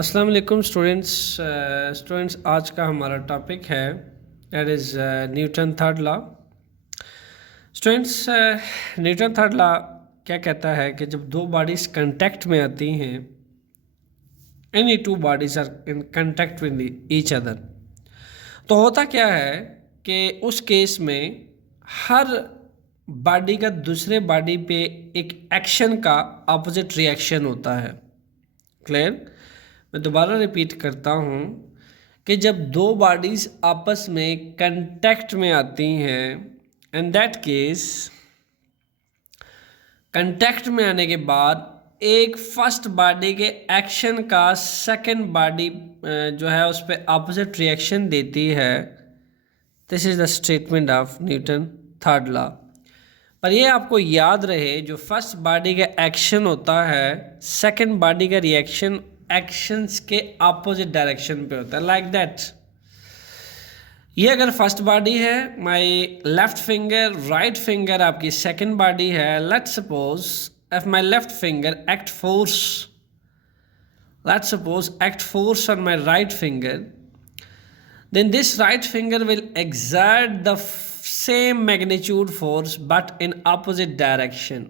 अस्सलाम वालेकुम स्टूडेंट्स आज का हमारा टॉपिक है that is Newton third law. Students Newton third law क्या कहता है कि जब दो बॉडीज़ कांटेक्ट में आती हैं, any two bodies are in contact with each other, तो होता क्या है कि उस केस में हर बॉडी का दूसरे बॉडी पे एक एक्शन का अपोजिट रिएक्शन होता है। क्लियर? मैं दोबारा रिपीट करता हूँ कि जब दो बॉडीज़ आपस में कांटेक्ट में आती हैं, इन दैट केस कांटेक्ट में आने के बाद एक फर्स्ट बॉडी के एक्शन का सेकंड बॉडी जो है उस पर अपोजिट रिएक्शन देती है। This is the statement of Newton third law. पर ये आपको याद रहे, जो फर्स्ट बॉडी का एक्शन होता है सेकंड बॉडी का रिएक्शन एक्शंस के अपोजिट डायरेक्शन पे होता है, लाइक दैट। ये अगर फर्स्ट बॉडी है, my left finger right finger आपकी सेकंड बॉडी है। Let's suppose if my left finger act force on my right finger, then this right finger will exert the same magnitude force but in opposite direction.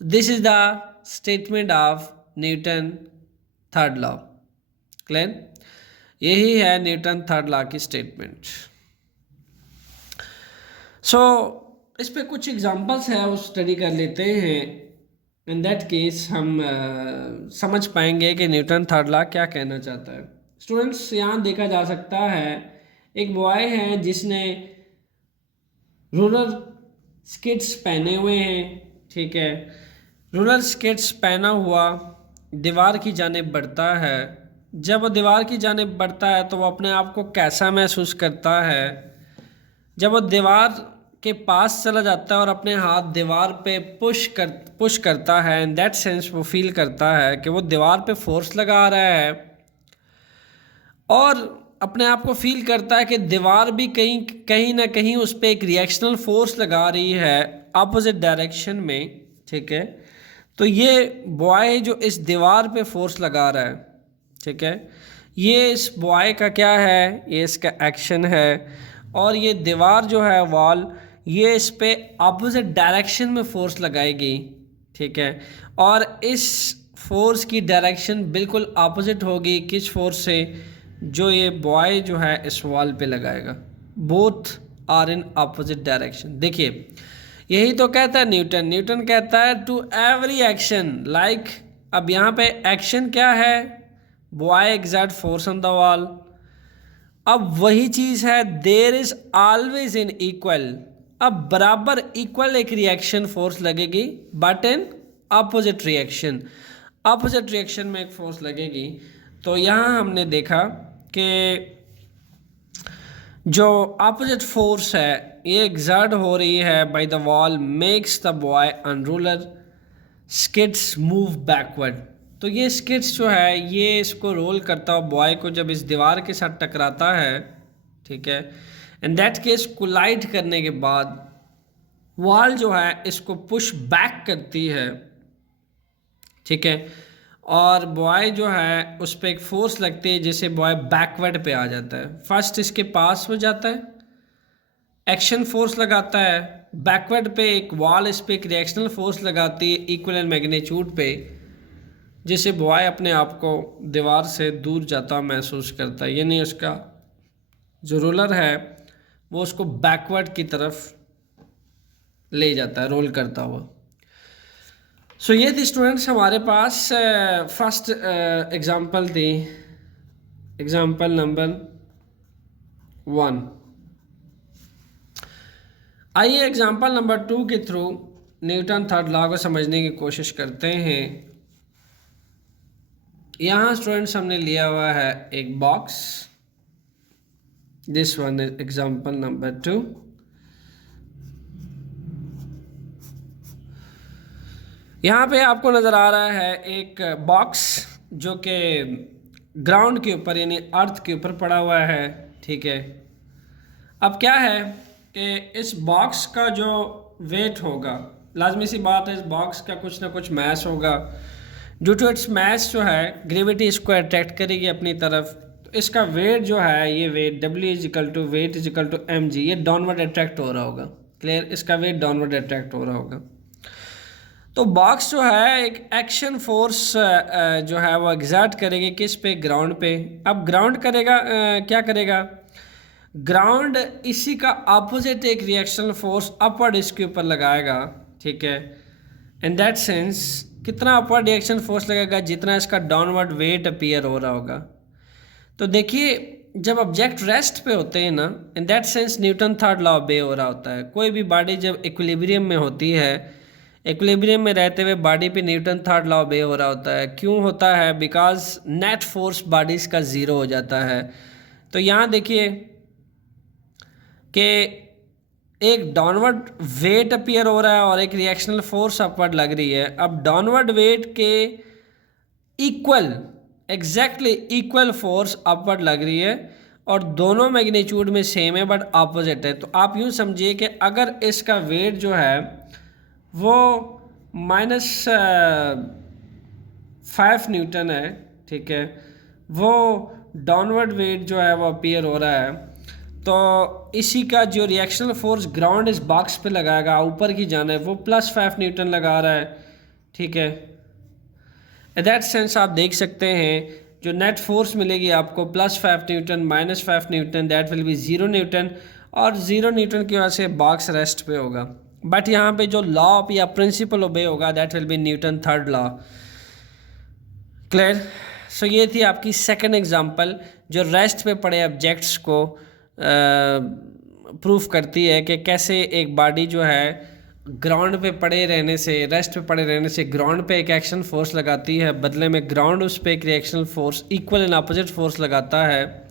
This is the statement of Newton third law. Clear? यही है Newton third law की statement. सो इस पे कुछ examples है, वो study कर लेते हैं। इन दैट केस हम समझ पाएंगे कि न्यूटन थर्ड लॉ क्या कहना चाहता है। स्टूडेंट्स, यहाँ देखा जा सकता है एक बॉय है जिसने रोलर स्केट्स पहने हुए हैं। ठीक है, रोलर स्केट्स पहना हुआ दीवार की जानिब बढ़ता है। जब वो दीवार की जानिब बढ़ता है तो वो अपने आप को कैसा महसूस करता है? जब वो दीवार के पास चला जाता है और अपने हाथ दीवार पे पुश करता है, इन दैट सेंस वो फील करता है कि वो दीवार पे फोर्स लगा रहा है और अपने आप को फील करता है कि दीवार भी कहीं ना कहीं उस पर एक रिएक्शनल फोर्स लगा रही है अपोजिट डायरेक्शन में। ठीक है, तो ये बॉय जो इस दीवार पे फोर्स लगा रहा है, ठीक है, ये इस बॉय का क्या है, ये इसका एक्शन है। और ये दीवार जो है वॉल, ये इस पे अपोजिट डायरेक्शन में फोर्स लगाएगी। ठीक है, और इस फोर्स की डायरेक्शन बिल्कुल अपोजिट होगी किस फोर्स से? जो ये बॉय जो है इस वॉल पे लगाएगा। Both are in opposite direction. देखिए, यही तो कहता है न्यूटन कहता है टू एवरी एक्शन लाइक। अब यहाँ पे एक्शन क्या है? Boy exert force on the wall. अब वही चीज़ है, there is always in equal. अब बराबर इक्वल एक रिएक्शन फोर्स लगेगी बट इन अपोजिट रिएक्शन में एक फोर्स लगेगी। तो यहाँ हमने देखा कि जो अपोजिट फोर्स है ये एक्सर्ट हो रही है by the wall, makes the boy on roller skids move backward. तो ये स्किड्स जो है ये इसको रोल करता हुआ बॉय को जब इस दीवार के साथ टकराता है, ठीक है, इन दैट केस कोलाइड करने के बाद वॉल जो है इसको पुश बैक करती है। ठीक है, और बॉय जो है उस पर एक फोर्स लगती है जिससे बॉय बैकवर्ड पे आ जाता है। फर्स्ट इसके पास हो जाता है, एक्शन फोर्स लगाता है, बैकवर्ड पे एक वॉल इस पर एक रिएक्शनल फोर्स लगाती है इक्वल मैग्नीट्यूड पे, जिससे बॉय अपने आप को दीवार से दूर जाता महसूस करता है। यानी उसका जो रोलर है वो उसको बैकवर्ड की तरफ ले जाता है रोल करता हुआ। सो ये थी स्टूडेंट्स हमारे पास फर्स्ट एग्जांपल थी, एग्जांपल नंबर 1। आइए एग्जांपल नंबर 2 के थ्रू न्यूटन थर्ड लॉ को समझने की कोशिश करते हैं। यहाँ स्टूडेंट्स हमने लिया हुआ है एक box, this one is example number 2। यहाँ पे आपको नज़र आ रहा है एक बॉक्स जो कि ग्राउंड के ऊपर यानी अर्थ के ऊपर पड़ा हुआ है। ठीक है, अब क्या है कि इस बॉक्स का जो वेट होगा, लाजमी सी बात है इस बॉक्स का कुछ ना कुछ मास होगा। ड्यू टू इट्स मास जो है ग्रेविटी इसको अट्रैक्ट करेगी अपनी तरफ, तो इसका वेट जो है ये weight W is equal to weight is equal to mg, ये डाउनवर्ड अट्रैक्ट हो रहा होगा। क्लियर, इसका वेट डाउनवर्ड अट्रैक्ट हो रहा होगा। तो बॉक्स जो है एक एक्शन फोर्स जो है वो एग्जर्ट करेगी किस पे, ग्राउंड पे। अब ग्राउंड करेगा क्या करेगा, ग्राउंड इसी का अपोजिट एक रिएक्शनल फोर्स अपवर्ड इसके ऊपर लगाएगा, ठीक है। इन दैट सेंस कितना अपवर्ड रिएक्शन फोर्स लगेगा, जितना इसका डाउनवर्ड वेट अपीयर हो रहा होगा। तो देखिए जब ऑब्जेक्ट रेस्ट पे होते हैं ना, इन that sense Newton third law ओबे हो रहा होता है। कोई भी बॉडी जब इक्विलिब्रियम में होती है, इक्विलिब्रियम में रहते हुए बॉडी पे न्यूटन थर्ड लॉ ओबे हो रहा होता है। क्यों होता है, बिकॉज नेट फोर्स बॉडीज़ का ज़ीरो हो जाता है। तो यहाँ देखिए कि एक डाउनवर्ड वेट अपीयर हो रहा है और एक रिएक्शनल फोर्स अपवर्ड लग रही है। अब डाउनवर्ड वेट के equal, exactly equal force upward लग रही है और दोनों मैग्नीट्यूड में सेम है बट अपोजिट है। तो आप यूँ समझिए कि अगर इसका वेट जो है वो -5 न्यूटन है, ठीक है, वो डाउनवर्ड वेट जो है वो अपीयर हो रहा है, तो इसी का जो रिएक्शनल फोर्स ग्राउंड इस बॉक्स पे लगाएगा ऊपर की जाने, वो +5 न्यूटन लगा रहा है, ठीक है। इन दैट सेंस आप देख सकते हैं जो नेट फोर्स मिलेगी आपको +5 Newton -5 Newton, that will B 0 Newton, और 0 न्यूटन की वजह से बॉक्स रेस्ट पे होगा। बट यहाँ पे जो लॉ या प्रिंसिपल ओबे होगा that will be Newton third law. Clear. So ये थी आपकी सेकंड एग्जांपल जो रेस्ट पे पड़े ऑब्जेक्ट्स को प्रूफ करती है कि कैसे एक बॉडी जो है ग्राउंड पे पड़े रहने से, रेस्ट पे पड़े रहने से ग्राउंड पे एक एक्शन फोर्स लगाती है, बदले में ग्राउंड उस पर एक reactional force equal and opposite force लगाता है।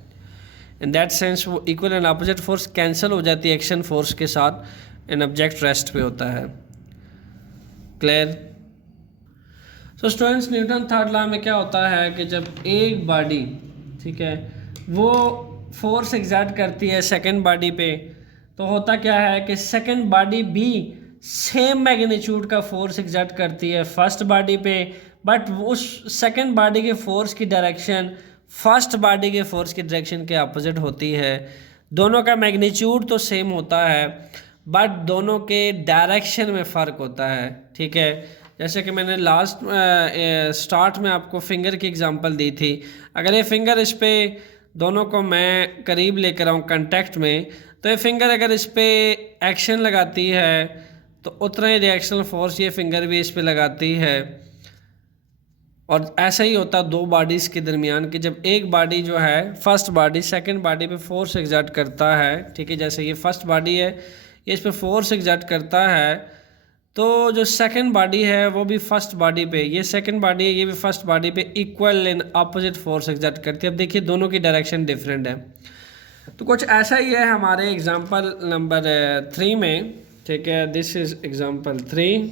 इन दैट सेंस वो equal and opposite force cancel हो जाती है एक्शन फोर्स के साथ, एन ऑब्जेक्ट रेस्ट पे होता है। Clear. So students, Newton third law में क्या होता है कि जब एक बॉडी, ठीक है, वो फोर्स एग्जर्ट करती है सेकंड बॉडी पे, तो होता क्या है कि सेकंड बॉडी भी सेम मैग्नीट्यूड का फोर्स एग्जर्ट करती है फर्स्ट बॉडी पे, बट उस सेकंड बॉडी के फोर्स की डायरेक्शन फर्स्ट बॉडी के फोर्स की डायरेक्शन के अपोजिट होती है। दोनों का मैग्नीट्यूड तो सेम होता है बट दोनों के डायरेक्शन में फ़र्क होता है, ठीक है। जैसे कि मैंने लास्ट स्टार्ट में आपको फिंगर की एग्जांपल दी थी। अगर ये फिंगर इस पे दोनों को मैं करीब लेकर आऊँ कांटेक्ट में, तो ये फिंगर अगर इस पे एक्शन लगाती है तो उतना ही रिएक्शनल फोर्स ये फिंगर भी इस पे लगाती है। और ऐसा ही होता दो बॉडीज़ के दरमियान कि जब एक बॉडी जो है फर्स्ट बॉडी सेकंड बॉडी पे फोर्स एग्जर्ट करता है, ठीक है, जैसे ये फर्स्ट बॉडी है, ये इस पे फोर्स एग्जर्ट करता है, तो जो सेकंड बॉडी है वो भी फर्स्ट बॉडी पे, ये सेकंड बॉडी है, ये भी फर्स्ट बॉडी पे equal and opposite force exert करती है। अब देखिए दोनों की डायरेक्शन डिफरेंट है। तो कुछ ऐसा ही है हमारे एग्जांपल नंबर 3 में, ठीक है। This is example 3।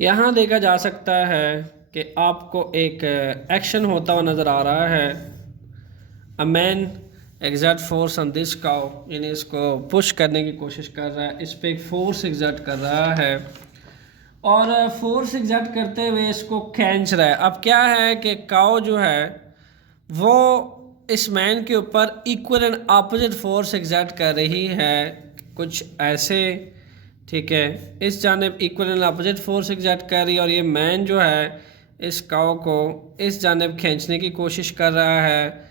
यहाँ देखा जा सकता है कि आपको एक एक्शन होता हुआ नज़र आ रहा है। A man exert force on this cow, यानी इसको पुश करने की कोशिश कर रहा है, इस पर एक फोर्स एग्जर्ट कर रहा है और फोर्स एग्जर्ट करते हुए इसको खींच रहा है। अब क्या है कि काउ जो है वो इस मैन के ऊपर equal and opposite force exert कर रही है, कुछ ऐसे, ठीक है। इस जानिब equal and opposite force exert कर रही है और ये मैन जो है इस काउ को इस जानिब खींचने की कोशिश कर रहा है,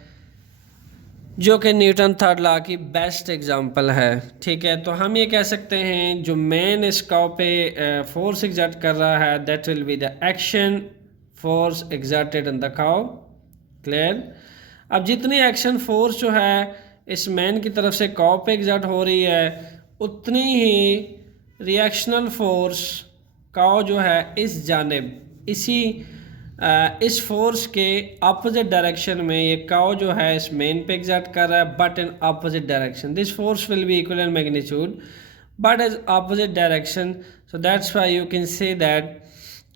जो कि न्यूटन थर्ड लॉ की बेस्ट एग्जांपल है, ठीक है। तो हम ये कह सकते हैं जो मैन इस काउ पे फोर्स एग्जर्ट कर रहा है that will be the action force exerted in the cow. Clear. अब जितनी एक्शन फोर्स जो है इस मैन की तरफ से काउ पे एग्जर्ट हो रही है, उतनी ही रिएक्शनल फोर्स काउ जो है इस जानिब इस फोर्स के अपोजिट डायरेक्शन में ये काउ जो है इस मेन पे एग्जर्ट कर रहा है but in opposite direction. This force will be equal in magnitude but is opposite direction. So that's why you can say that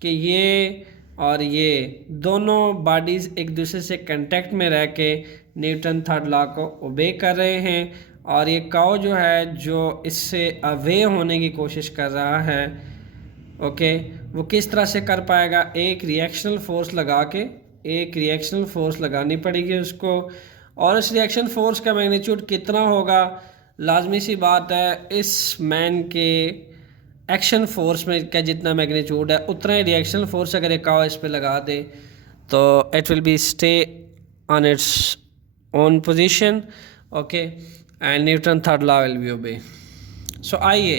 कि ये और ये दोनों बॉडीज़ एक दूसरे से कांटेक्ट में रह के न्यूटन थर्ड लॉ को ओबे कर रहे हैं और ये काउ जो है जो इससे अवे होने की कोशिश कर रहा है ओके, वो किस तरह से कर पाएगा? एक रिएक्शनल फोर्स लगा के, एक रिएक्शनल फोर्स लगानी पड़ेगी उसको, और इस रिएक्शन फोर्स का मैग्नीट्यूड कितना होगा? लाजमी सी बात है, इस मैन के एक्शन फोर्स में का जितना मैग्नीट्यूड है उतना ही रिएक्शन फोर्स अगर एक इस पे लगा दे तो it will be stay on its own position, okay, and Newton third law will be obey. So आइए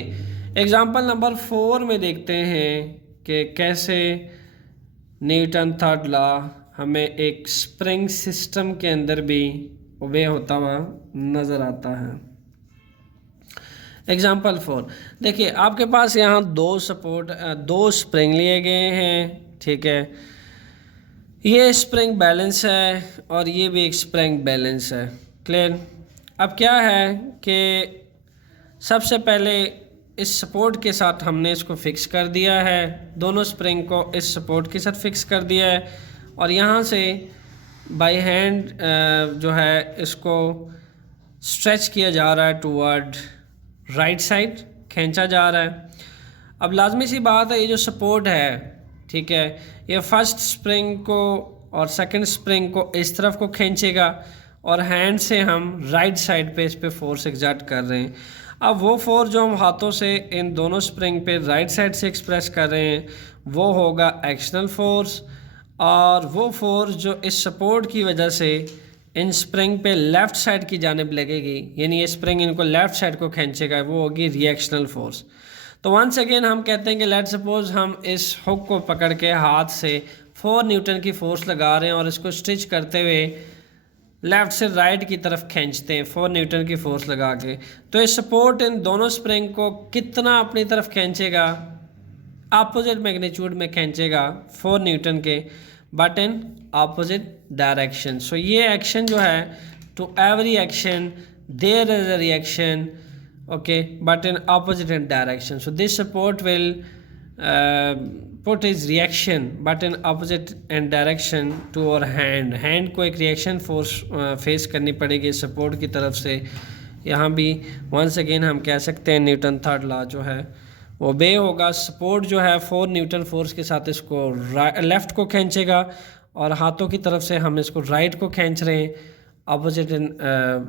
एग्जांपल नंबर 4 में देखते हैं कि कैसे न्यूटन थर्ड लॉ हमें एक स्प्रिंग सिस्टम के अंदर भी ओबे होता हुआ नज़र आता है। एग्जाम्पल 4 देखिए, आपके पास यहाँ दो स्प्रिंग लिए गए हैं, ठीक है। ये स्प्रिंग बैलेंस है और ये भी एक स्प्रिंग बैलेंस है, क्लियर। अब क्या है कि सबसे पहले इस सपोर्ट के साथ हमने इसको फिक्स कर दिया है, दोनों स्प्रिंग को इस सपोर्ट के साथ फिक्स कर दिया है, और यहाँ से बाय हैंड जो है इसको स्ट्रेच किया जा रहा है टूवर्ड राइट साइड, खींचा जा रहा है। अब लाजमी सी बात है, ये जो सपोर्ट है, ठीक है, ये फर्स्ट स्प्रिंग को और सेकंड स्प्रिंग को इस तरफ को खींचेगा और हैंड से हम राइट साइड पे इस पे फोर्स एग्जर्ट कर रहे हैं। अब वो फोर्स जो हम हाथों से इन दोनों स्प्रिंग पे राइट साइड से एक्सप्रेस कर रहे हैं वो होगा एक्शनल फोर्स, और वो फोर्स जो इस सपोर्ट की वजह से इन स्प्रिंग पे लेफ़्ट साइड की जानिब लगेगी, यानी ये स्प्रिंग इनको लेफ़्ट साइड को खींचेगा, वो होगी रिएक्शनल फोर्स। तो वंस अगेन हम कहते हैं कि लेट सपोज हम इस हुक को पकड़ के हाथ से 4 न्यूटन की फोर्स लगा रहे हैं और इसको स्टिच करते हुए लेफ़्ट से राइट की तरफ खींचते हैं 4 न्यूटन की फोर्स लगा के, तो ये सपोर्ट इन दोनों स्प्रिंग को कितना अपनी तरफ खींचेगा? अपोजिट मैग्नीट्यूड में खींचेगा 4 न्यूटन के, but in opposite direction. So ये एक्शन जो है, to every action there is a reaction, okay, but in opposite in direction. So this support will put its reaction but in opposite in direction to our hand को एक reaction force face करनी पड़ेगी support की तरफ से। यहाँ भी once again हम कह सकते हैं न्यूटन थर्ड लॉ जो है वो बे होगा। सपोर्ट जो है 4 न्यूटन फोर्स के साथ इसको लेफ़्ट को खींचेगा और हाथों की तरफ से हम इसको राइट को खींच रहे हैं अपोजिट इन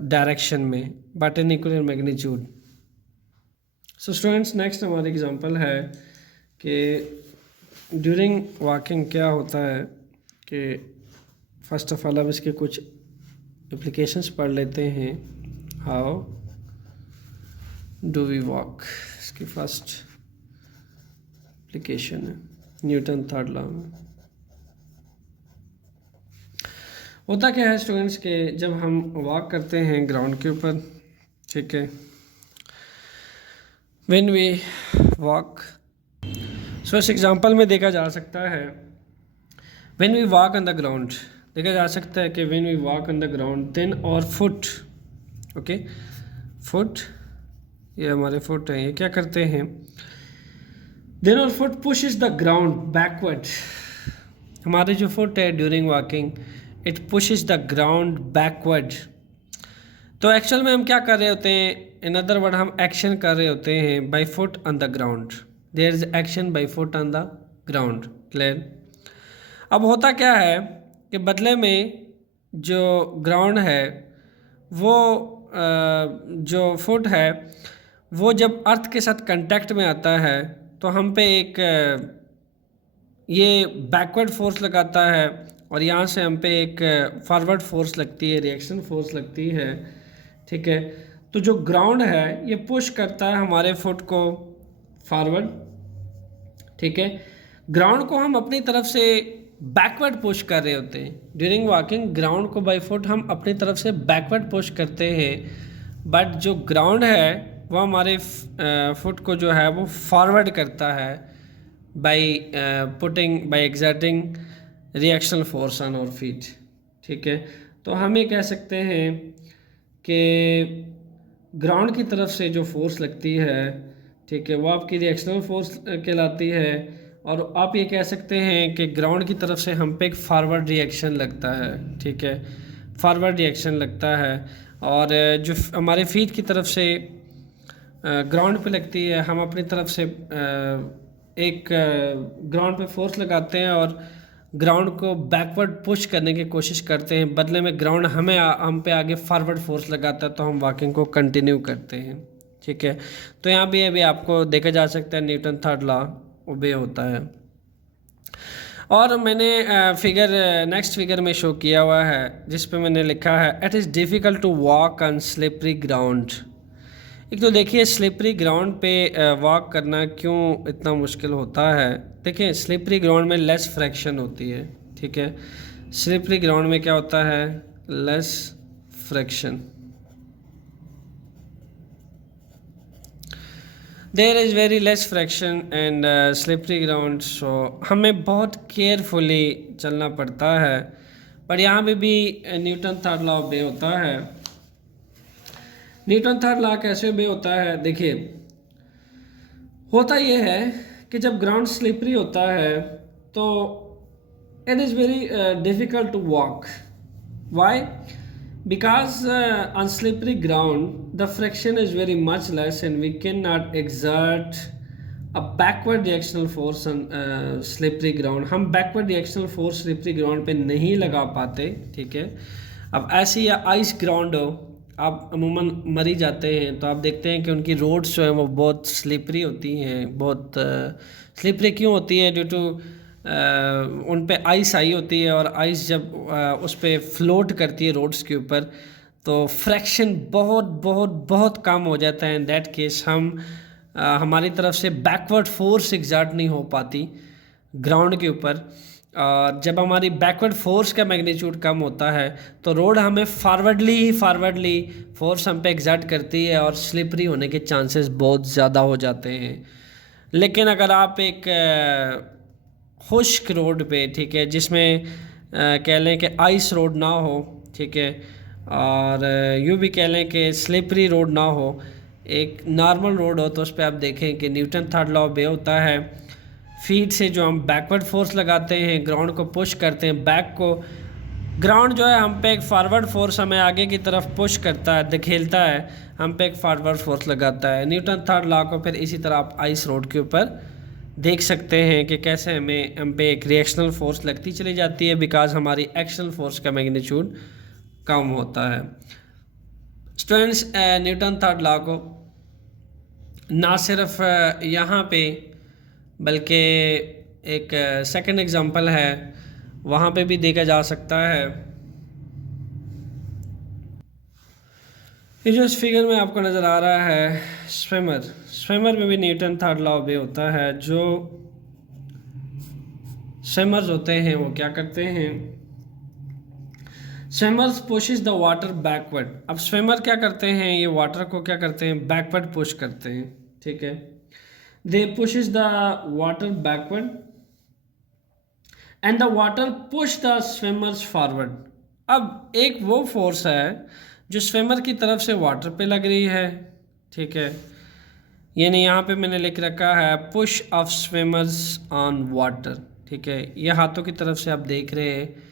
डायरेक्शन में, but in equal magnitude. So students, next हमारा एग्जांपल है कि ड्यूरिंग वॉकिंग क्या होता है कि फर्स्ट ऑफ ऑल अब इसके कुछ एप्लीकेशंस पढ़ लेते हैं। हाउ डू वी वॉक, इसकी फर्स्ट एप्लीकेशन है न्यूटन थर्ड लॉ में। होता क्या है स्टूडेंट्स के जब हम वॉक करते हैं ग्राउंड के ऊपर, ठीक है, व्हेन वी वॉक, सो इस एग्जांपल में देखा जा सकता है when we walk on the ground, देखा जा सकता है कि when we walk on the ground then our foot, okay, foot, ये हमारे फुट हैं, ये क्या करते हैं, then our foot pushes the ground backward. हमारे जो फुट है during walking it pushes the ground backward. तो एक्चुअल में हम क्या कर रहे होते हैं, इन अदर वर्ड हम एक्शन कर रहे होते हैं by foot on the ground, there is action by foot on the ground, clear. अब होता क्या है कि बदले में जो ग्राउंड है वो जो फुट है वो जब अर्थ के साथ कांटेक्ट में आता है तो हम पे एक ये बैकवर्ड फोर्स लगाता है और यहाँ से हम पे एक फॉरवर्ड फोर्स लगती है, रिएक्शन फोर्स लगती है, ठीक है। तो जो ग्राउंड है ये पुश करता है हमारे फुट को फॉरवर्ड, ठीक है। ग्राउंड को हम अपनी तरफ से बैकवर्ड पुश कर रहे होते हैं ड्यूरिंग वॉकिंग, ग्राउंड को बाय फुट हम अपनी तरफ से बैकवर्ड पुश करते हैं, बट जो ग्राउंड है वो हमारे फुट को जो है वो फॉरवर्ड करता है by exerting reactional force on our feet, ठीक है। तो हम ये कह सकते हैं कि ग्राउंड की तरफ से जो फोर्स लगती है, ठीक है, वो आपकी रिएक्शनल फोर्स कहलाती है, और आप ये कह सकते हैं कि ग्राउंड की तरफ से हम पे एक फॉरवर्ड रिएक्शन लगता है, ठीक है, फॉरवर्ड रिएक्शन लगता है, और जो हमारे फीट की तरफ से ग्राउंड पे लगती है हम अपनी तरफ से एक ग्राउंड पे फोर्स लगाते हैं और ग्राउंड को बैकवर्ड पुश करने की कोशिश करते हैं, बदले में ग्राउंड हम पे आगे फॉरवर्ड फोर्स लगाता है, तो हम वॉकिंग को कंटिन्यू करते हैं। ठीक है, तो यहाँ भी अभी आपको देखा जा सकता है न्यूटन थर्ड लॉ ओबे होता है। और मैंने नेक्स्ट फिगर में शो किया हुआ है जिस पे मैंने लिखा है it is difficult to walk on slippery ground. एक तो देखिए स्लिपरी ग्राउंड पे वॉक करना क्यों इतना मुश्किल होता है। देखिए स्लिपरी ग्राउंड में लेस फ्रैक्शन होती है। ठीक है, स्लिपरी ग्राउंड में क्या होता है, less friction. There is very less friction and slippery ground, so हमें बहुत केयरफुली चलना पड़ता है। पर यहाँ पे भी न्यूटन थर्ड लॉ ऑफ बे होता है। न्यूटन थर्ड लॉ कैसे बे होता है, देखिए होता ये है कि जब ग्राउंड स्लिपरी होता है तो it is very difficult to walk. Why? Because on slippery ground the friction is very much less and we cannot exert a backward reactional force on slippery ground। हम backward reactional force slippery ground पे नहीं लगा पाते। ठीक है, अब ऐसी या आइस ग्राउंड हो, आप अमूमन मर ही जाते हैं, तो आप देखते हैं कि उनकी रोड्स जो हैं वो बहुत स्लिपरी होती हैं। बहुत स्लिपरी क्यों होती है? ड्यू टू उन पे आइस आई होती है, और आइस जब उस पर फ्लोट करती है रोड्स के ऊपर, तो फ्रैक्शन बहुत बहुत बहुत कम हो जाता है। इन दैट केस हमारी तरफ से बैकवर्ड फोर्स एग्जर्ट नहीं हो पाती ग्राउंड के ऊपर। और जब हमारी बैकवर्ड फोर्स का मैग्नीट्यूड कम होता है तो रोड हमें फॉरवर्डली फोर्स हम पे एग्जर्ट करती है और स्लिपरी होने के चांसेस बहुत ज़्यादा हो जाते हैं। लेकिन अगर आप एक खुश्क रोड पे, ठीक है, जिसमें कह लें कि आइस रोड ना हो, ठीक है, और यूँ भी कह लें कि स्लिपरी रोड ना हो, एक नॉर्मल रोड हो, तो उस पर आप देखें कि न्यूटन थर्ड लॉ बे होता है। फीट से जो हम बैकवर्ड फोर्स लगाते हैं, ग्राउंड को पुश करते हैं, बैक को ग्राउंड जो है हम पे एक फॉरवर्ड फोर्स हमें आगे की तरफ पुश करता है, धकेलता है, हम पे एक फॉरवर्ड फोर्स लगाता है। न्यूटन थर्ड लॉ को फिर इसी तरह आप आइस रोड के ऊपर देख सकते हैं कि कैसे हम पे एक रिएक्शनल फोर्स लगती चली जाती है, बिकॉज हमारी एक्शनल फोर्स का मैग्नीट्यूड कम होता है। स्टूडेंट्स, न्यूटन थर्ड लॉ को ना सिर्फ यहाँ पे बल्कि एक सेकंड एग्जांपल है वहाँ पे भी देखा जा सकता है। ये जो इस फिगर में आपको नज़र आ रहा है स्विमर में भी न्यूटन थर्ड लॉ बे होता है। जो स्विमर्स होते हैं वो क्या करते हैं, swimmers pushes the water backward. अब स्विमर क्या करते हैं, ये वाटर को क्या करते हैं, बैकवर्ड पुश करते हैं। ठीक है, they pushes the water backward and the water push the swimmers forward. अब एक वो फोर्स है जो स्विमर की तरफ से वाटर पे लग रही है। ठीक है, यानी यहाँ पे मैंने लिख रखा है push of swimmers on water. ठीक है, ये हाथों की तरफ से आप देख रहे हैं।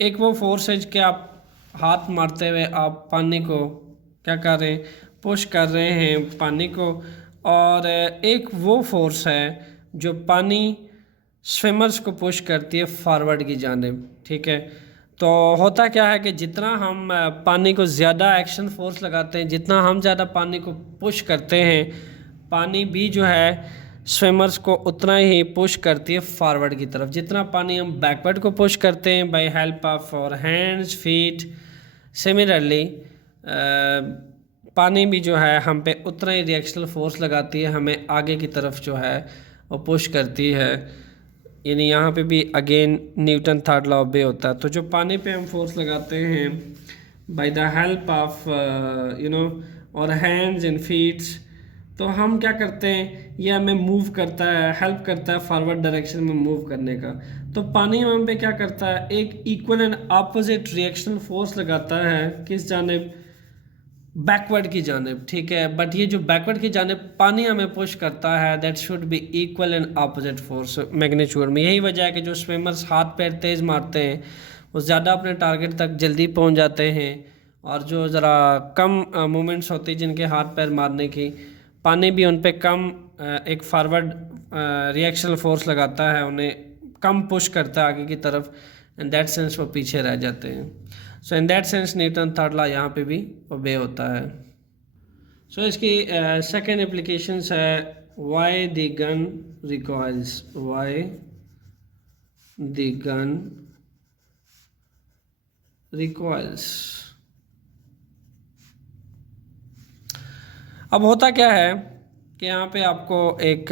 एक वो फोर्स है कि आप हाथ मारते हुए आप पानी को क्या कर रहे हैं, पुश कर रहे हैं पानी को, और एक वो फोर्स है जो पानी स्विमर्स को पुश करती है फॉरवर्ड की जानिब। ठीक है, तो होता क्या है कि जितना हम पानी को ज़्यादा एक्शन फोर्स लगाते हैं, जितना हम ज़्यादा पानी को पुश करते हैं, पानी भी जो है स्विमर्स को उतना ही पुश करती है फॉरवर्ड की तरफ। जितना पानी हम बैकवर्ड को पुश करते हैं by help of our hands feet, similarly पानी भी जो है हम पे उतना ही रिएक्शनल फोर्स लगाती है, हमें आगे की तरफ जो है वो पुश करती है। यानी यहाँ पे भी अगेन न्यूटन थर्ड लॉ बे होता है। तो जो पानी पे हम फोर्स लगाते हैं बाय द हेल्प ऑफ और हैंड्स एंड फीट्स, तो हम क्या करते हैं, ये हमें मूव करता है, हेल्प करता है फॉरवर्ड डायरेक्शन में मूव करने का। तो पानी हम पे क्या करता है, एक equal and opposite reactional force लगाता है, किस जानिब, बैकवर्ड की जानिब। ठीक है, बट ये जो बैकवर्ड की जानिब पानी हमें पुश करता है, that should be equal and opposite force magnitude में। यही वजह है कि जो स्विमर्स हाथ पैर तेज़ मारते हैं वो ज़्यादा अपने टारगेट तक जल्दी पहुंच जाते हैं, और जो ज़रा कम मूवमेंट्स होती हैं जिनके हाथ पैर मारने की, पानी भी उन पे कम एक फॉरवर्ड रिएक्शनल फोर्स लगाता है, उन्हें कम पुश करता है आगे की तरफ, इन दैट सेंस वो पीछे रह जाते हैं। So in that sense Newton third law यहाँ पे भी ओबे होता है। सो इसकी सेकेंड एप्लीकेशंस है why the gun recoils, why the gun recoils. अब होता क्या है कि यहाँ पे आपको एक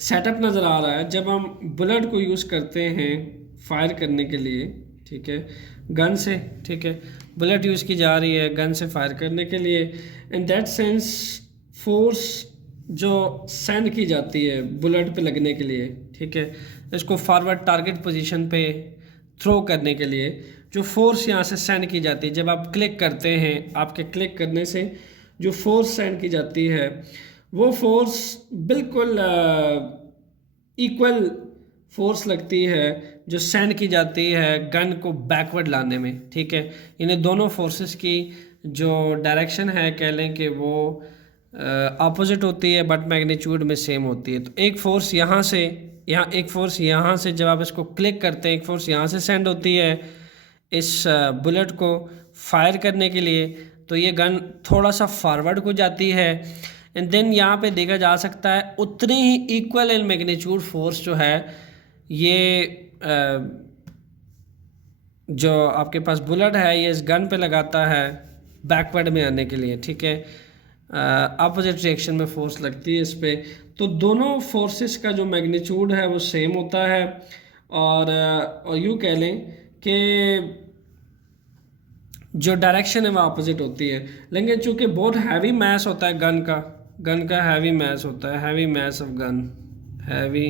सेटअप नज़र आ रहा है। जब हम बुलेट को यूज़ करते हैं फायर करने के लिए, ठीक है, गन से, ठीक है, बुलेट यूज़ की जा रही है गन से फायर करने के लिए, इन दैट सेंस फोर्स जो सेंड की जाती है बुलेट पे लगने के लिए, ठीक है, इसको फॉरवर्ड टारगेट पोजीशन पे थ्रो करने के लिए जो फोर्स यहाँ से सेंड की जाती है, जब आप क्लिक करते हैं, आपके क्लिक करने से जो फोर्स सेंड की जाती है वो फोर्स बिल्कुल इक्वल फोर्स लगती है जो सेंड की जाती है गन को बैकवर्ड लाने में, ठीक है। इन्हें दोनों फोर्सेस की जो डायरेक्शन है कह लें कि वो अपोजिट होती है बट मैग्नीट्यूड में सेम होती है। तो एक फोर्स यहाँ से, यहाँ एक फोर्स यहाँ से जब आप इसको क्लिक करते हैं, एक फोर्स यहाँ से सेंड होती है इस बुलेट को फायर करने के लिए, तो ये गन थोड़ा सा फॉरवर्ड को जाती है। एंड देन यहाँ पे देखा जा सकता है उतनी ही इक्वल इन मैग्नीट्यूड फोर्स जो है ये जो आपके पास बुलेट है ये इस गन पे लगाता है बैकवर्ड में आने के लिए, ठीक है, अपोजिट रिएक्शन में फोर्स लगती है इस पे। तो दोनों फोर्सेस का जो मैग्नीट्यूड है वो सेम होता है और यूँ कह लें कि जो डायरेक्शन है वो अपोजिट होती है। लेकिन चूँकि बहुत हैवी मैस होता है गन का हैवी मैस होता है, heavy mass of gun, heavy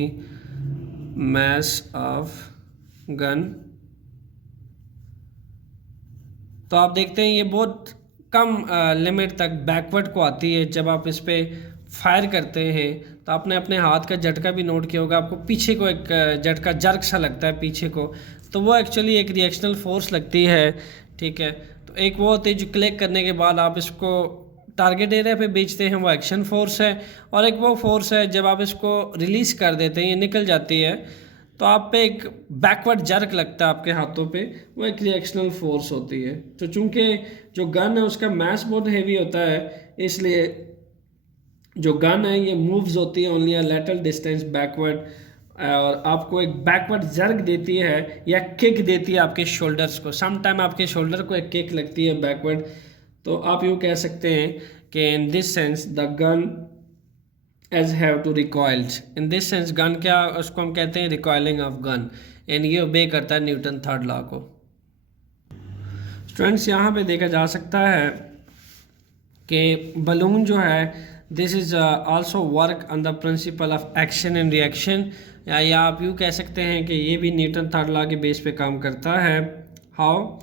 mass of gun, तो आप देखते हैं ये बहुत कम लिमिट तक बैकवर्ड को आती है। जब आप इस पर फायर करते हैं तो आपने अपने हाथ का झटका भी नोट किया होगा, आपको पीछे को एक झटका जर्क सा लगता है पीछे को, तो वो एक्चुअली एक रिएक्शनल फोर्स लगती है, ठीक है। तो एक वो होती है जो क्लिक करने के बाद आप इसको टारगेट एरिया पे बेचते हैं, वो एक्शन फोर्स है, और एक वो फोर्स है जब आप इसको रिलीज़ कर देते हैं, ये निकल जाती है, तो आप पे एक बैकवर्ड जर्क लगता है आपके हाथों पे, वो एक रिएक्शनल फोर्स होती है। तो चूंकि जो गन है उसका मास बहुत हेवी होता है, इसलिए जो गन है ये मूव्स होती है ओनली अ लेटरल डिस्टेंस बैकवर्ड, और आपको एक बैकवर्ड जर्क देती है या किक देती है आपके शोल्डर्स को। सम टाइम आपके शोल्डर को एक किक लगती है बैकवर्ड। तो आप यूँ कह सकते हैं कि in this sense the gun as have to recoiled, in this sense gun क्या, उसको हम कहते हैं रिकॉइलिंग ऑफ गन, एंड ये ओबे करता है न्यूटन थर्ड लॉ को। स्टूडेंट्स यहाँ पे देखा जा सकता है कि बलून जो है this is also work on the principle of action and reaction, या आप यूँ कह सकते हैं कि ये भी न्यूटन थर्ड लॉ के बेस पे काम करता है। How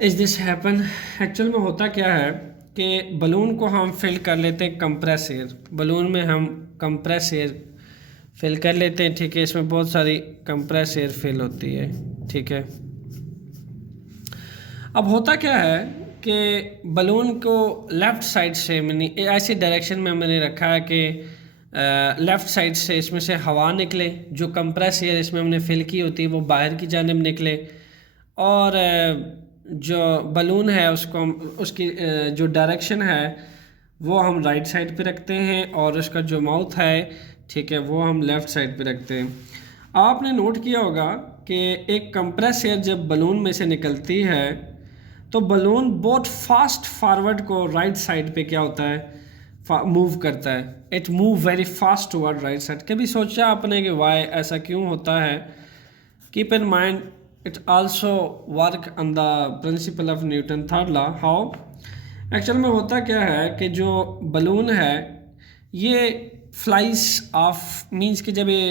is this happen, actual में होता क्या है कि बलून को हम फिल कर लेते हैं कंप्रेस एयर, बलून में हम कंप्रेस एयर फिल कर लेते हैं, ठीक है, इसमें बहुत सारी कंप्रेस एयर फिल होती है, ठीक है। अब होता क्या है कि बलून को लेफ़्ट साइड से मैंने ऐसी डायरेक्शन में मैंने रखा है कि लेफ़्ट साइड से इसमें से हवा निकले, जो कंप्रेस एयर इसमें हमने फिल की होती है वो बाहर की जानिब निकले, और जो बलून है उसको हम उसकी जो डायरेक्शन है वो हम राइट साइड पे रखते हैं, और उसका जो माउथ है, ठीक है, वो हम लेफ़्ट साइड पे रखते हैं। आपने नोट किया होगा कि एक कंप्रेस एयर जब बलून में से निकलती है तो बलून बहुत फास्ट फॉरवर्ड को राइट साइड पे क्या होता है मूव करता है, it move very fast toward right side. कभी सोचा आपने कि वाई ऐसा क्यों होता है? Keep in mind it also work on the principle of Newton third law. How, actual में होता क्या है कि जो बलून है ये फ्लाइज ऑफ, मीन्स कि जब ये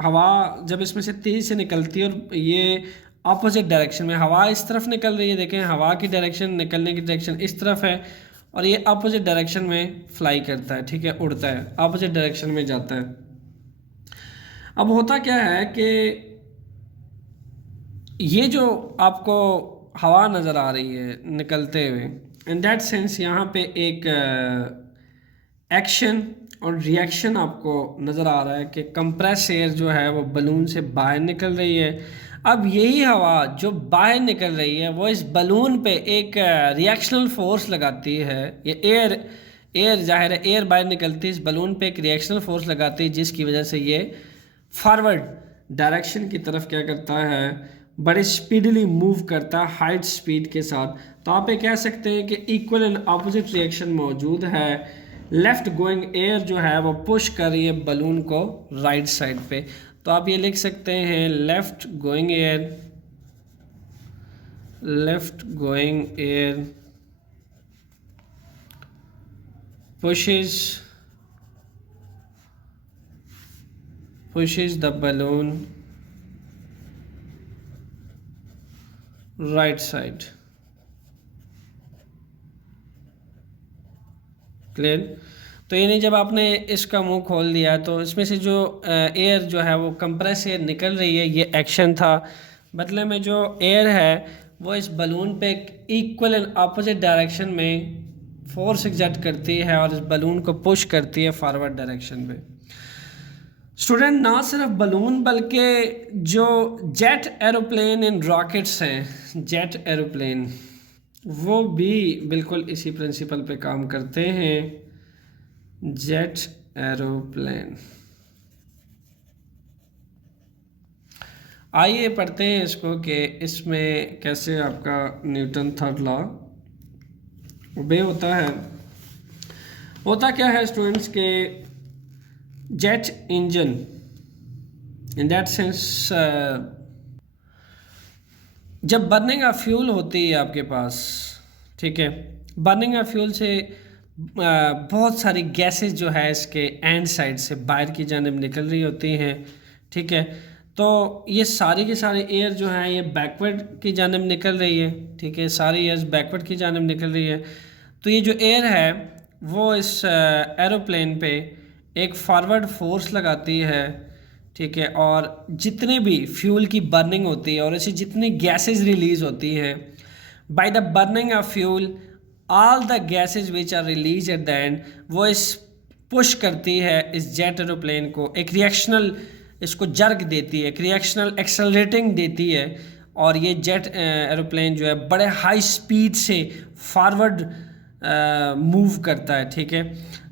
हवा जब इसमें से तेज़ी से निकलती है और ये अपोजिट डायरेक्शन में, हवा इस तरफ निकल रही है, देखें हवा की डायरेक्शन, निकलने की डायरेक्शन इस तरफ है, और ये अपोजिट डायरेक्शन में फ्लाई करता है, ठीक है, उड़ता है, अपोजिट डायरेक्शन में जाता है। अब होता क्या है कि ये जो आपको हवा नज़र आ रही है निकलते हुए, इन दैट सेंस यहाँ पे एक एक्शन और रिएक्शन आपको नज़र आ रहा है कि कंप्रेस एयर जो है वो बलून से बाहर निकल रही है। अब यही हवा जो बाहर निकल रही है वो इस बलून पे एक रिएक्शनल फोर्स लगाती है। ये एयर ज़ाहिर है एयर बाहर निकलती है, इस बलून पे एक रिएक्शनल फोर्स लगाती है जिसकी वजह से ये फॉरवर्ड डायरेक्शन की तरफ क्या करता है, बड़े स्पीडली मूव करता है हाइट स्पीड के साथ। तो आप ये कह सकते हैं कि इक्वल एंड अपोजिट रिएक्शन मौजूद है। लेफ़्ट गोइंग एयर जो है वो पुश कर रही है बलून को राइट साइड पे। तो आप ये लिख सकते हैं left going air pushes the balloon right side। Clear. तो यानी जब आपने इसका मुंह खोल दिया तो इसमें से जो एयर जो है वो कंप्रेस एयर निकल रही है, ये एक्शन था। बदले में जो एयर है वो इस बलून पे इक्वल एंड अपोजिट डायरेक्शन में फोर्स एग्जर्ट करती है और इस बलून को पुश करती है फॉरवर्ड डायरेक्शन पे। स्टूडेंट, ना सिर्फ बलून बल्कि जो जेट एरोप्लेन एंड रॉकेट्स हैं, जेट एरोप्लेन, वो भी बिल्कुल इसी प्रिंसिपल पे काम करते हैं। जेट एरोप्लेन, आइए पढ़ते हैं इसको कि इसमें कैसे आपका न्यूटन थर्ड लॉ ओबे होता है। होता क्या है स्टूडेंट्स के jet engine in that sense जब बर्निंग ऑफ फ्यूल होती है आपके पास, ठीक है, बर्निंग ऑफ फ्यूल से बहुत सारी गैसेस जो है इसके एंड साइड से बाहर की जानिब निकल रही होती हैं, ठीक है। तो ये सारी की सारी एयर जो है ये बैकवर्ड की जानिब निकल रही है, ठीक है, सारी एयर बैकवर्ड की जानिब निकल रही है। तो ये जो एयर है वो इस एरोप्लेन पे एक फॉरवर्ड फोर्स लगाती है, ठीक है, और जितने भी फ्यूल की बर्निंग होती है और ऐसी जितनी गैसेस रिलीज़ होती हैं by the burning of fuel, all the gases which are release at the end, वो इस पुश करती है इस जेट एरोप्लेन को, एक रिएक्शनल इसको जर्क देती है, एक रिएक्शनल एक्सेलरेटिंग देती है और ये जेट एरोप्लेन जो है बड़े हाई स्पीड से फॉरवर्ड मूव करता है, ठीक है।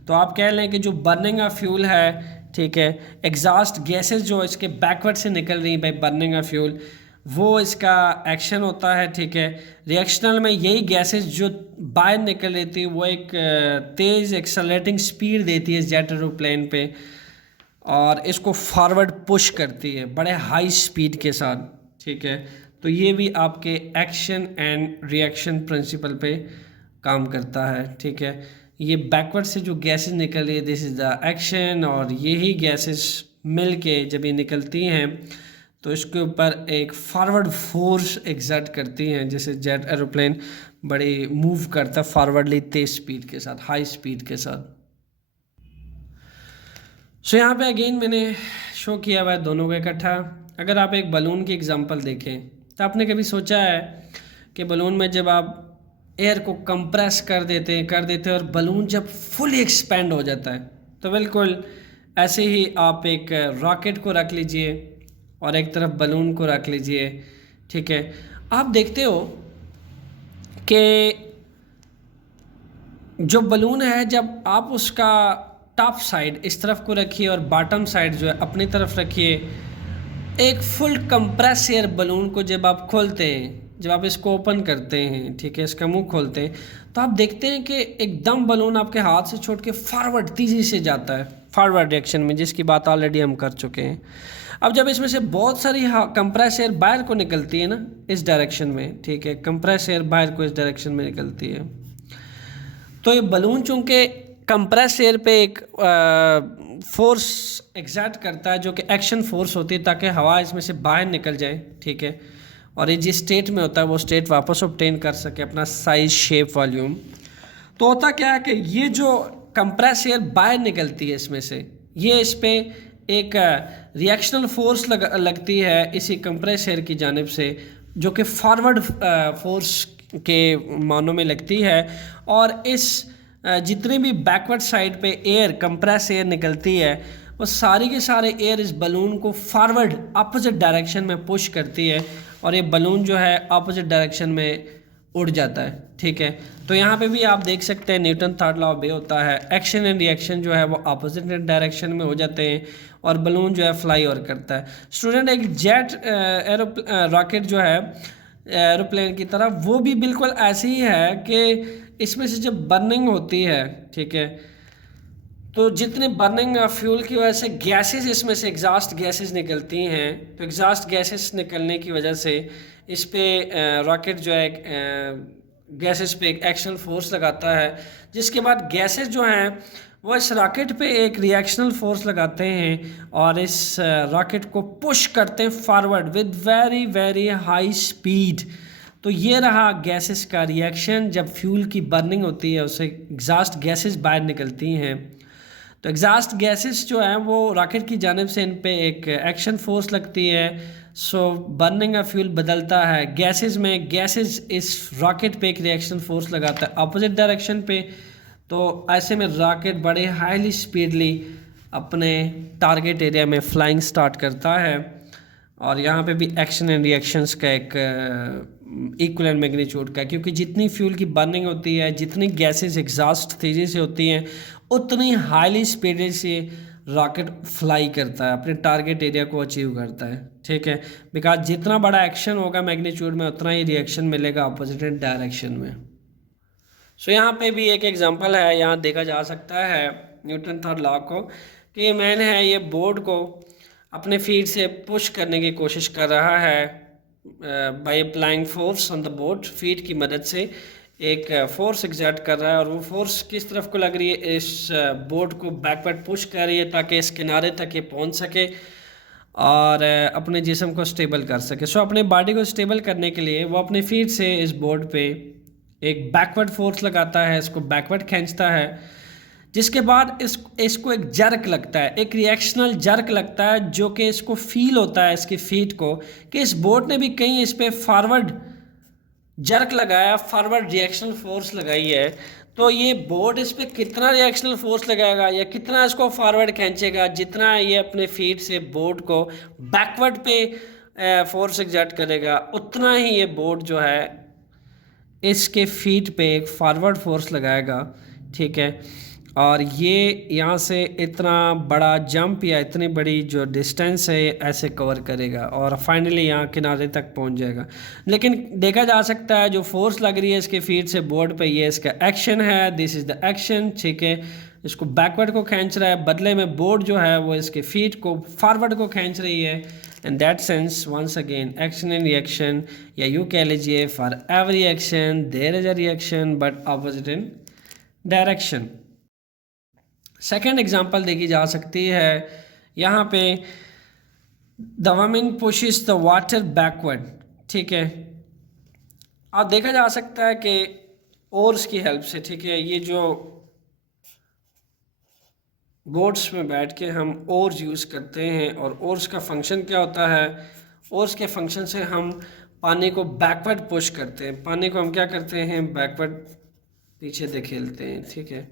तो आप कह लें कि जो बर्निंग ऑफ फ्यूल है, ठीक है, एग्जॉस्ट गैसेस जो इसके बैकवर्ड से निकल रही है बाय बर्निंग ऑफ फ्यूल, वो इसका एक्शन होता है, ठीक है। रिएक्शनल में यही गैसेस जो बाहर निकल रही थी वो एक तेज़ एक्सेलरेटिंग स्पीड देती है जेट एरोप्लेन पे और इसको फॉरवर्ड पुश करती है बड़े हाई स्पीड के साथ, ठीक है। तो ये भी आपके एक्शन एंड रिएक्शन प्रिंसिपल पे काम करता है, ठीक है। ये बैकवर्ड से जो गैसेस निकल रही है दिस इज़ द एक्शन, और यही गैसेस मिल के जब ये निकलती हैं तो इसके ऊपर एक फॉरवर्ड फोर्स एग्जर्ट करती हैं, जैसे जेट एरोप्लेन बड़ी मूव करता है फॉरवर्डली तेज स्पीड के साथ, हाई स्पीड के साथ। सो यहाँ पे अगेन मैंने शो किया हुआ है दोनों को इकट्ठा। अगर आप एक बलून की एग्जांपल देखें तो आपने कभी सोचा है कि बलून में जब आप एयर को कंप्रेस कर देते हैं और बलून जब फुली एक्सपेंड हो जाता है, तो बिल्कुल ऐसे ही आप एक रॉकेट को रख लीजिए और एक तरफ बलून को रख लीजिए, ठीक है। आप देखते हो कि जो बलून है जब आप उसका टॉप साइड इस तरफ को रखिए और बॉटम साइड जो है अपनी तरफ रखिए, एक फुल कंप्रेस एयर बलून को जब आप खोलते हैं, जब आप इसको ओपन करते हैं, ठीक है, इसका मुंह खोलते हैं, तो आप देखते हैं कि एकदम बलून आपके हाथ से छोड़ के फॉरवर्ड तेज़ी से जाता है, फॉरवर्ड डायरेक्शन में, जिसकी बात ऑलरेडी हम कर चुके हैं। अब जब इसमें से बहुत सारी कंप्रेस एयर बाहर को निकलती है ना इस डायरेक्शन में, ठीक है, कंप्रेस एयर बाहर को इस डायरेक्शन में निकलती है, तो ये बलून चूँकि कंप्रेस एयर पे एक फोर्स एग्जर्ट करता है जो कि एक्शन फोर्स होती है ताकि हवा इसमें से बाहर निकल जाए, ठीक है, और ये जिस स्टेट में होता है वो स्टेट वापस ऑब्टेन कर सके अपना साइज, शेप, वॉल्यूम। तो होता क्या है कि ये जो कंप्रेस एयर बाहर निकलती है इसमें से, ये इस पे एक रिएक्शनल फोर्स लगती है इसी कंप्रेस एयर की जानिब से, जो कि फॉरवर्ड फोर्स के मानों में लगती है, और इस जितनी भी बैकवर्ड साइड पे एयर कंप्रेस एयर निकलती है वो सारी के सारे एयर इस बलून को फॉरवर्ड अपोजिट डायरेक्शन में पुश करती है और ये बलून जो है अपोजिट डायरेक्शन में उड़ जाता है। ठीक है, तो यहाँ पे भी आप देख सकते हैं न्यूटन थर्ड लॉ ऑफ होता है, एक्शन एंड रिएक्शन जो है वो अपोजिट डायरेक्शन में हो जाते हैं और बलून जो है फ्लाई और करता है। स्टूडेंट एक जेट रॉकेट जो है एरोप्लेन की तरह वो भी बिल्कुल ऐसी ही है कि इसमें से जब बर्निंग होती है, ठीक है, तो जितने बर्निंग फ्यूल की वजह से गैसेस इसमें से एग्जॉस्ट गैसेस निकलती हैं, तो एग्जॉस्ट गैसेस निकलने की वजह से इस पे रॉकेट जो है गैसेस पे एक एक्शनल फोर्स लगाता है, जिसके बाद गैसेस जो हैं वो इस रॉकेट पे एक रिएक्शनल फोर्स लगाते हैं और इस रॉकेट को पुश करते हैं forward with very very high speed. तो ये रहा गैसेस का रिएक्शन। जब फ्यूल की बर्निंग होती है उससे एग्जॉस्ट गैसेस बाहर निकलती हैं, तो एग्जॉस्ट गैसेस जो हैं वो रॉकेट की जानिब से इन पे एक एक्शन फोर्स लगती है। सो बर्निंग का फ्यूल बदलता है गैसेस में, गैसेस इस रॉकेट पे एक रिएक्शन फोर्स लगाता है अपोजिट डायरेक्शन पे। तो ऐसे में रॉकेट बड़े हाईली स्पीडली अपने टारगेट एरिया में फ्लाइंग स्टार्ट करता है और यहाँ पे भी एक्शन एंड रिएक्शंस का एक इक्वलेंट मैग्नीट्यूड का, क्योंकि जितनी फ्यूल की बर्निंग होती है, जितनी गैसेस एग्जॉस्ट तेज़ी से होती हैं, उतनी हाईली स्पीड से रॉकेट फ्लाई करता है, अपने टारगेट एरिया को अचीव करता है। ठीक है, बिकॉज जितना बड़ा एक्शन होगा मैग्नीट्यूड में उतना ही रिएक्शन मिलेगा अपोजिट डायरेक्शन में। सो यहाँ पे भी एक एग्जांपल है, यहाँ देखा जा सकता है न्यूटन थर्ड लॉ को कि मैन है ये बोर्ड को अपने फीट से पुश करने की कोशिश कर रहा है by applying force on the board. Feet की मदद से एक फोर्स एग्जर्ट कर रहा है और वो फोर्स किस तरफ को लग रही है, इस बोर्ड को बैकवर्ड पुश कर रही है ताकि इस किनारे तक ये पहुंच सके और अपने जिस्म को स्टेबल कर सके। सो अपने बॉडी को स्टेबल करने के लिए वो अपने फीट से इस बोर्ड पे एक बैकवर्ड फोर्स लगाता है, इसको बैकवर्ड खींचता है, जिसके बाद इसको एक जर्क लगता है, एक रिएक्शनल जर्क लगता है जो कि इसको फील होता है इसकी फीट को कि इस बोर्ड ने भी कहीं इस पर फॉरवर्ड जर्क लगाया, फॉरवर्ड रिएक्शनल फोर्स लगाई है। तो ये बोर्ड इस पर कितना रिएक्शनल फोर्स लगाएगा या कितना इसको फॉरवर्ड खींचेगा, जितना ये अपने फीट से बोर्ड को बैकवर्ड पे फोर्स एग्जर्ट करेगा उतना ही ये बोर्ड जो है इसके फीट पे एक फॉरवर्ड फोर्स लगाएगा। ठीक है, और ये यहाँ से इतना बड़ा जंप या इतनी बड़ी जो डिस्टेंस है ऐसे कवर करेगा और फाइनली यहाँ किनारे तक पहुँच जाएगा। लेकिन देखा जा सकता है जो फोर्स लग रही है इसके फीट से बोर्ड पे, ये इसका एक्शन है, दिस इज़ द एक्शन। ठीक है, इसको बैकवर्ड को खींच रहा है, बदले में बोर्ड जो है वो इसके फीट को फॉरवर्ड को खींच रही है। In that sense, once again, action and reaction, या यूँ कह लीजिए for every action there is a reaction but opposite in direction। Second example देखी जा सकती है यहाँ पे, the woman pushes the water backward। ठीक है, अब देखा जा सकता है कि ओर्स की हेल्प से, ठीक है, ये जो बोट्स में बैठ के हम ओर्स यूज़ करते हैं और ओर्स का फंक्शन क्या होता है, ओर्स के फंक्शन से हम पानी को बैकवर्ड पुश करते हैं, पानी को हम क्या करते हैं बैकवर्ड पीछे धकेलते हैं। ठीक है,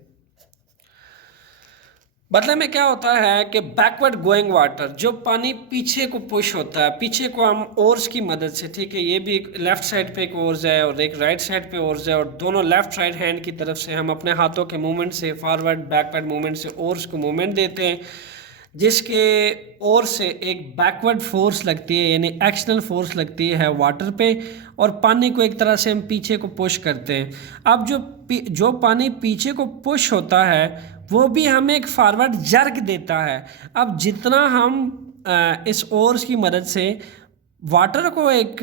बदले में क्या होता है कि बैकवर्ड गोइंग वाटर, जो पानी पीछे को पुश होता है, पीछे को हम ओर्स की मदद से, ठीक है, ये भी एक लेफ़्ट साइड पे एक ओर्स है और एक राइट साइड पे ओर्स है और दोनों लेफ़्ट राइट हैंड की तरफ से हम अपने हाथों के मूवमेंट से, फॉरवर्ड बैकवर्ड मूवमेंट से ओर्स को मूवमेंट देते हैं, जिसके ओर से एक बैकवर्ड फोर्स लगती है यानी एक्शनल फोर्स लगती है वाटर पे और पानी को एक तरह से हम पीछे को पुश करते हैं। अब जो पानी पीछे को पुश होता है वो भी हमें एक फॉरवर्ड जर्क देता है। अब जितना हम इस ओर्स की मदद से वाटर को एक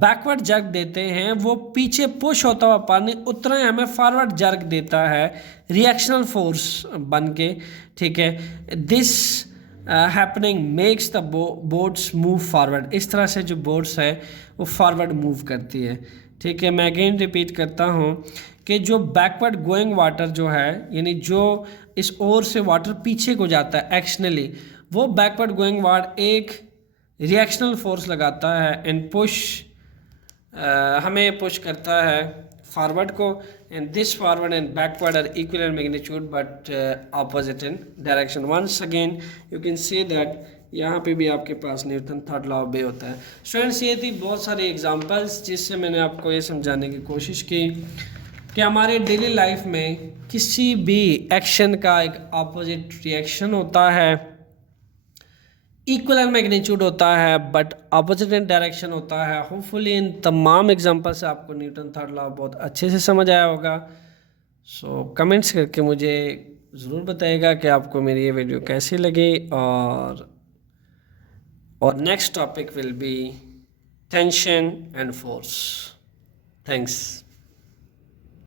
बैकवर्ड जर्क देते हैं, वो पीछे पुश होता हुआ पानी उतना ही हमें फॉरवर्ड जर्क देता है रिएक्शनल फोर्स बन के। ठीक है, this happening makes the boats move forward. इस तरह से जो बोट्स है वो फॉरवर्ड मूव करती है। ठीक है, मैं अगेन रिपीट करता हूँ कि जो बैकवर्ड गोइंग वाटर जो है यानी जो इस ओर से वाटर पीछे को जाता है एक्शनली, वो बैकवर्ड गोइंग वाटर एक रिएक्शनल फोर्स लगाता है एंड पुश हमें पुश करता है फॉरवर्ड को, and this forward and backward are equal in magnitude but opposite in direction. Once again you can see that यहाँ पे भी आपके पास न्यूटन थर्ड लॉ ऑफ बे होता है। स्टूडेंट्स ये थी बहुत सारी एग्जांपल्स जिससे मैंने आपको ये समझाने की कोशिश की कि हमारे डेली लाइफ में किसी भी एक्शन का एक अपोजिट रिएक्शन होता है, इक्वल मैग्नीट्यूड होता है बट अपोजिट इन डायरेक्शन होता है। होपफुली इन तमाम एग्जांपल से आपको न्यूटन थर्ड लॉ बहुत अच्छे से समझ आया होगा। सो कमेंट्स करके मुझे ज़रूर बताइएगा कि आपको मेरी ये वीडियो कैसी लगी। और next topic will be tension and force. Thanks.